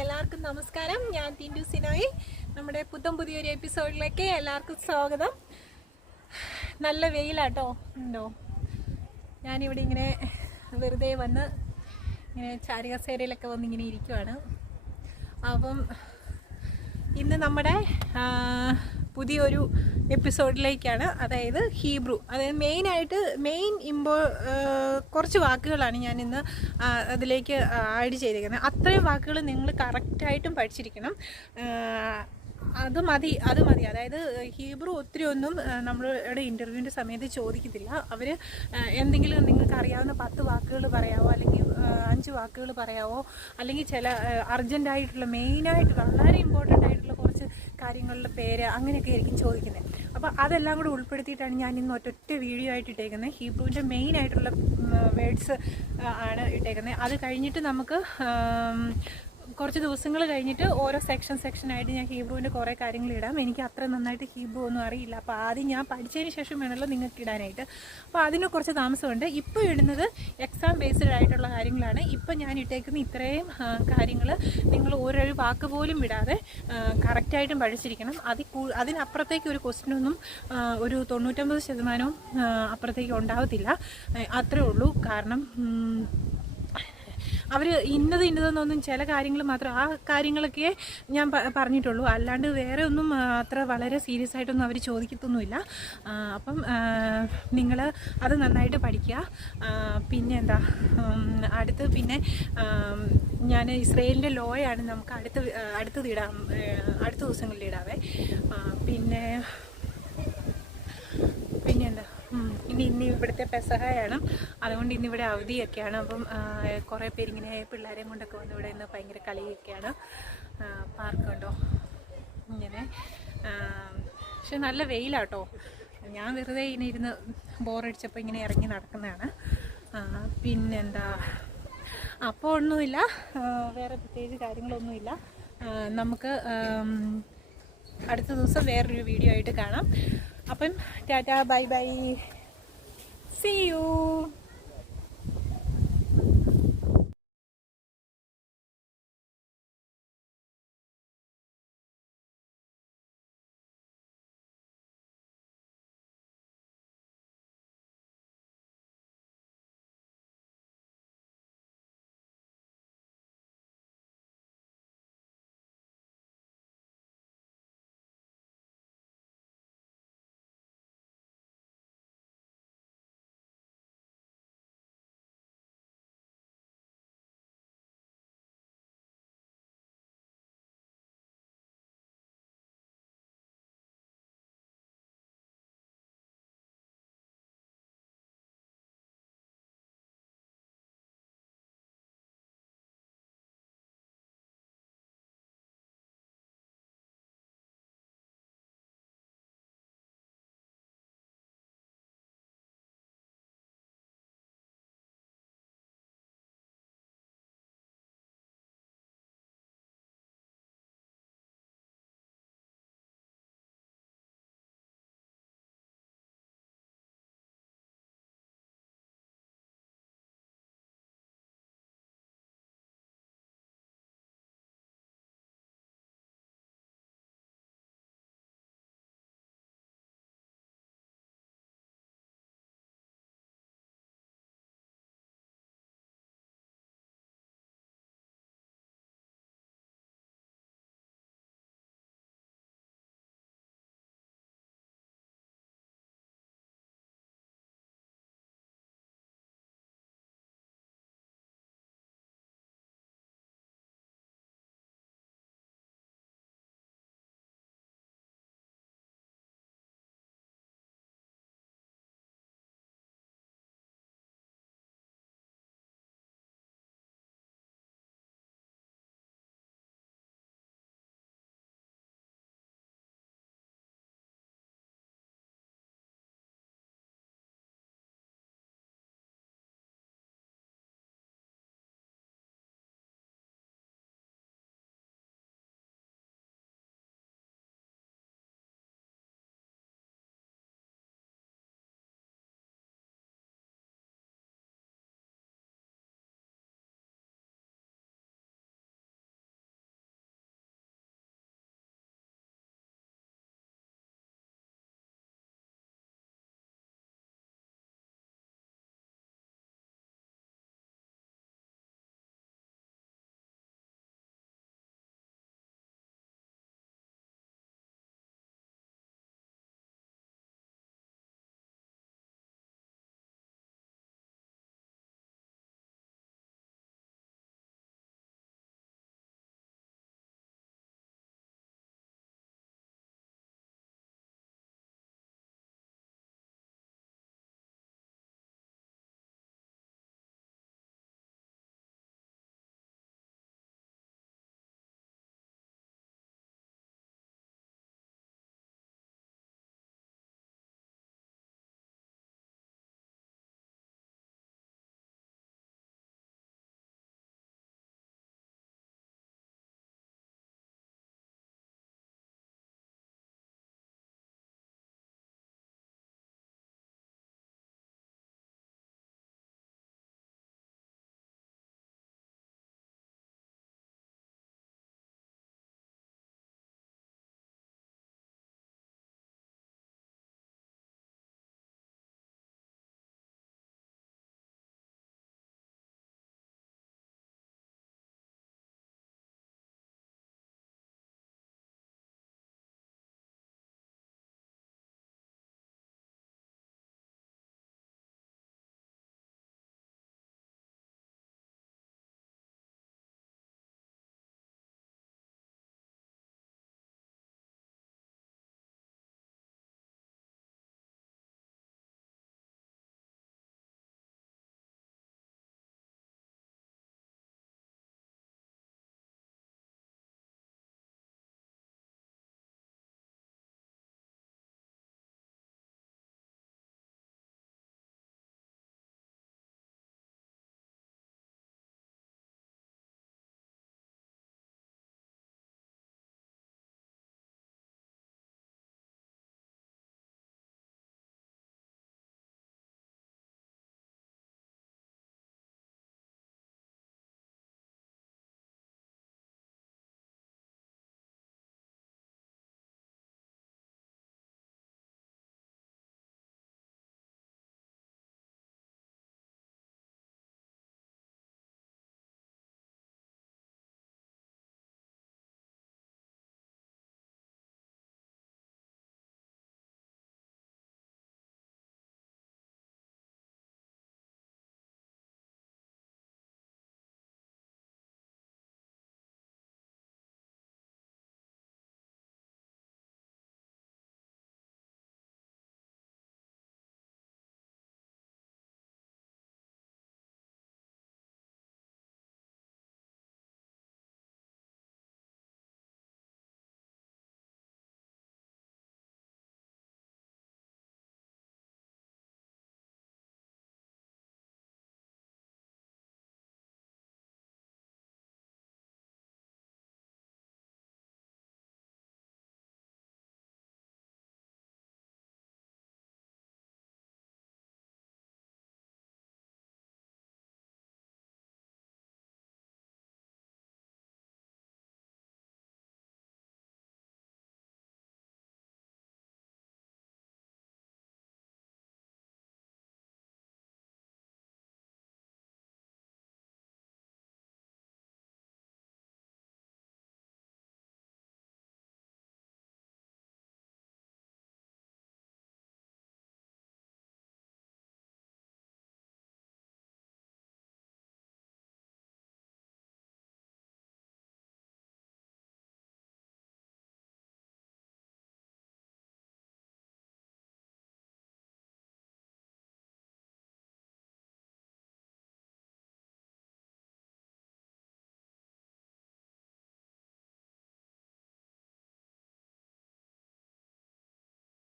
എല്ലാവർക്കും നമസ്കാരം. ഞാൻ ടിൻഡു സിനോയ്. നമ്മുടെ പുതിയൊരു എപ്പിസോഡിലേക്ക് എല്ലാവർക്കും സ്വാഗതം. നല്ല വെയിലാട്ടോ ഉണ്ടോ. ഞാനിവിടെ ഇങ്ങനെ വെറുതെ വന്ന് ഇങ്ങനെ ചാരികസേരയിലൊക്കെ വന്ന് ഇങ്ങനെ ഇരിക്കുവാണ്. അപ്പം ഇന്ന് നമ്മുടെ പുതിയൊരു എപ്പിസോഡിലേക്കാണ്, അതായത് ഹീബ്രു. അതായത് കുറച്ച് വാക്കുകളാണ് ഞാൻ ഇന്ന് അതിലേക്ക് ആഡ് ചെയ്തിരിക്കുന്നത്. അത്രയും വാക്കുകൾ നിങ്ങൾ കറക്റ്റായിട്ടും പഠിച്ചിരിക്കണം. അത് മതി. അതായത് ഹീബ്രു ഒത്തിരി ഒന്നും നമ്മളുടെ ഇൻ്റർവ്യൂവിൻ്റെ സമയത്ത് ചോദിക്കത്തില്ല. അവർ എന്തെങ്കിലും നിങ്ങൾക്ക് അറിയാവുന്ന 10 വാക്കുകൾ പറയാവോ, അല്ലെങ്കിൽ 5 വാക്കുകൾ പറയാവോ, അല്ലെങ്കിൽ ചില അർജൻറ്റായിട്ടുള്ള മെയിനായിട്ട് വളരെ ഇമ്പോർട്ടൻ്റ് ആയിട്ടുള്ള കുറച്ച് കാര്യങ്ങളുടെ പേര് അങ്ങനെയൊക്കെ ആയിരിക്കും ചോദിക്കുന്നത്. അപ്പോൾ അതെല്ലാം കൂടെ ഉൾപ്പെടുത്തിയിട്ടാണ് ഞാൻ ഇന്ന് ഒറ്റ വീഡിയോ ആയിട്ട് ഇട്ടേക്കുന്നത്. ഹീബ്രുവിൻ്റെ മെയിനായിട്ടുള്ള വേർഡ്സ് ആണ് ഇട്ടേക്കുന്നത്. അത് കഴിഞ്ഞിട്ട് നമുക്ക് കുറച്ച് ദിവസങ്ങൾ കഴിഞ്ഞിട്ട് ഓരോ സെക്ഷനായിട്ട് ഞാൻ ഹീബ്രുവിൻ്റെ കുറേ കാര്യങ്ങൾ ഇടാം. എനിക്ക് അത്ര നന്നായിട്ട് ഹീബ്രു ഒന്നും അറിയില്ല. അപ്പോൾ ആദ്യം ഞാൻ പഠിച്ചതിന് ശേഷം വേണമല്ലോ നിങ്ങൾക്ക് ഇടാനായിട്ട്. അപ്പോൾ അതിന് കുറച്ച് താമസമുണ്ട്. ഇപ്പോൾ ഇടുന്നത് എക്സാം ബേസ്ഡ് ആയിട്ടുള്ള കാര്യങ്ങളാണ്. ഇപ്പോൾ ഞാൻ ഇട്ടേക്കുന്ന ഇത്രയും കാര്യങ്ങൾ നിങ്ങൾ ഓരോ വാക്ക് പോലും വിടാതെ കറക്റ്റായിട്ടും പഠിച്ചിരിക്കണം. അതിനപ്പുറത്തേക്ക് ഒരു ക്വസ്റ്റ്യനൊന്നും ഒരു 99% അപ്പുറത്തേക്ക് ഉണ്ടാവത്തില്ല. അത്രേ ഉള്ളൂ. കാരണം അവർ ഇന്നതെന്നൊന്നും ചില കാര്യങ്ങൾ മാത്രം, ആ കാര്യങ്ങളൊക്കെ ഞാൻ പറഞ്ഞിട്ടുള്ളൂ. അല്ലാണ്ട് വേറെ ഒന്നും അത്ര വളരെ സീരിയസ് ആയിട്ടൊന്നും അവർ ചോദിക്കത്തൊന്നുമില്ല. അപ്പം നിങ്ങൾ അത് നന്നായിട്ട് പഠിക്കുക. പിന്നെ പിന്നെ ഞാൻ ഇസ്രയേലിൻ്റെ ലോയാണ് നമുക്ക് അടുത്ത ദിവസങ്ങളിൽ ഇടാവേ. പിന്നെ ഇന്ന് ഇവിടുത്തെ പെസഹയാണ്. അതുകൊണ്ട് ഇന്നിവിടെ അവധിയൊക്കെയാണ്. അപ്പം കുറേ പേരിങ്ങനെ പിള്ളേരെയും കൊണ്ടൊക്കെ വന്ന് ഇവിടെ ഇന്ന് ഭയങ്കര കളിയൊക്കെയാണ്. പാർക്കുണ്ടോ ഇങ്ങനെ. പക്ഷെ നല്ല വെയിലാട്ടോ. ഞാൻ വെറുതെ ഇങ്ങനെ ഇരുന്ന് ബോറടിച്ചപ്പോൾ ഇങ്ങനെ ഇറങ്ങി നടക്കുന്നതാണ്. അപ്പോൾ ഒന്നുമില്ല, വേറെ പ്രത്യേകിച്ച് കാര്യങ്ങളൊന്നുമില്ല. നമുക്ക് അടുത്ത ദിവസം വേറൊരു വീഡിയോ ആയിട്ട് കാണാം. അപ്പം Tata, bye bye, see you.